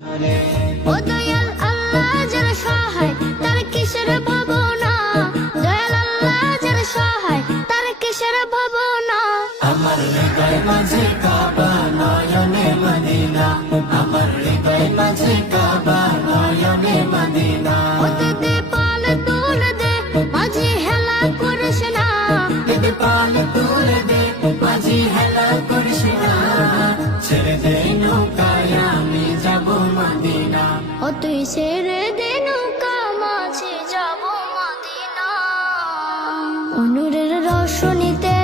ও দয়াল আল্লাহ যারা সহায় তার কিসের ভাবনা, দয়াল আল্লাহ যারা সহায় তার কিসের ভাবনা। আমার হৃদয় মাঝে কাবা নয়নে মদিনা, আমার হৃদয় মাঝে কাবা নয়নে মদিনা। ওতে দে পাল তুলে দে মাঝি হেলা করিস না, দিদি পাল তুলে দে মাঝি হেলা করিস না, ছেড়ে দে নৌকায় আমি যাব মদিনা। ও তুই ছেড়ে দে নৌকা মাঝি যাব মদিনা। নূরের রোশনীতে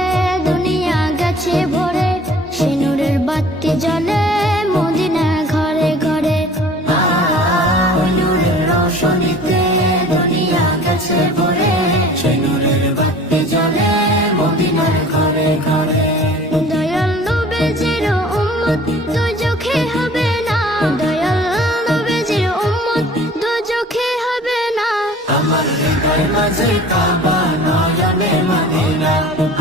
দুনিয়া গেছে ভরে, সে নূরের বাতি জ্বলে মদিনা ঘরে ঘরে। নূরের রোশনীতে দুনিয়া গেছে ভরে, সেই নূরের বাতি জ্বলে মদিনার ঘরে ঘরে। দয়াল নবীজির উম্মত দুজখে হবে না, দয়াল নবীজির উম্মত দুজখে হবে না। আমার হৃদয় মাঝে কাবা নয়নে মদিনা,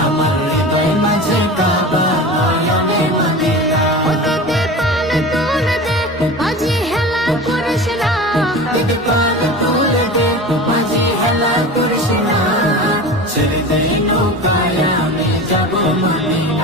আমার হৃদয় মাঝে কাবা নয়নে মদিনা। ওতে দে পাল তুলে দে মাঝি হেলা করিস না, দিদি পাল তুলে দে মাঝি হেলা করিস না, ছেড়ে দে নৌকায় আমি যাব মদিনা।